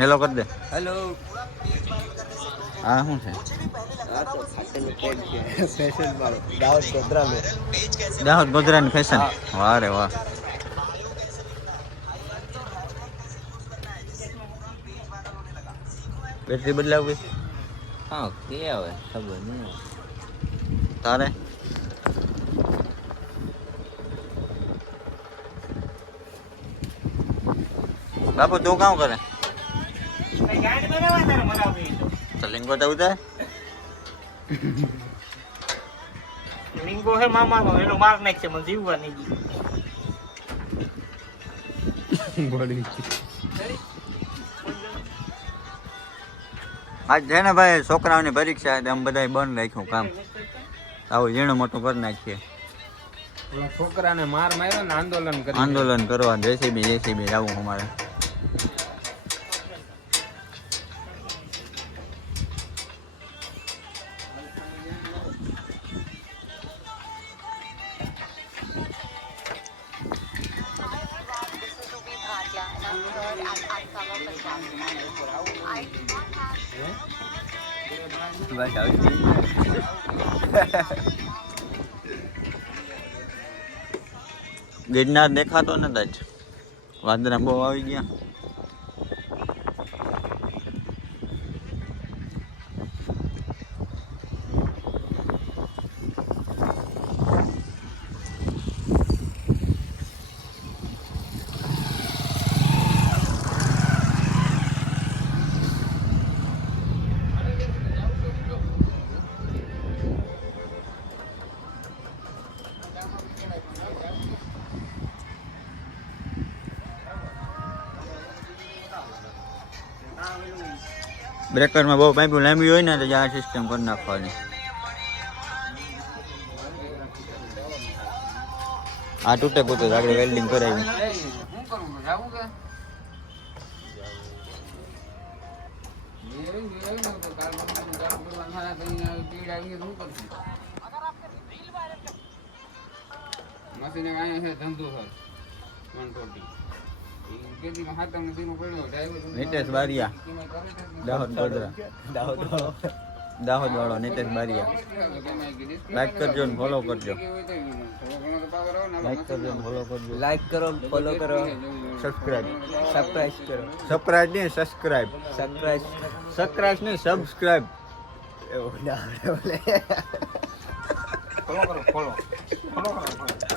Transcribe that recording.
Hello કરી દે. Hello. હા શું છે? આ તો ફાટેલું પેન્ટ છે ફેશન વાળો દાહોદ ગોધરા મે. દાહોદ ગોધરાની ફેશન. વાહ રે વાહ. બેટરી બદલાવવી? હા કે આવે ખબર નહીં. તારે? બાપુ તું કામ કરે? તો લિંક બતાવું તારે? લિંગો હે મામાનો એનો માર નાખશે મને જીવવા નહીં દી. આજ છે ને ભાઈ છોકરાઓની પરીક્ષા હતી આમ બધા બંધ રાખ્યું કામ. આવું ઝીણું મોટું કરી નાખીએ. છોકરાને માર માર્યો ને આંદોલન કરવા જેસીબી આવું અમારે. બસ આવી ગિરનાર દેખાતો નથી જ. વાદળા બહુ આવી ગયા. બ્રેકરમાં બહુ પાઇપું લાંબી હોય ને તો આ સિસ્ટમ કરી નાખવાની. આ તૂટે પૂટે આપણે વેલ્ડિંગ કરાવી. નીતેશ બારિયા દાહોદ ગોધરા. દાહોદ વાળો નીતેશ બારિયા. લાઈક કરજો ને ફોલો કરજો. લાઈક કરજો ને ફોલો કરજો. લાઈક કરો ફોલો કરો સબસ્ક્રાઇબ કરો સબસ્ક્રાઇબ નહીં સબસ્ક્રાઇબ. સબસ્ક્રાઇબ નહીં સબસ્ક્રાઇબ. એવું ના આવડે. ફોલો કરો ફોલો કરો.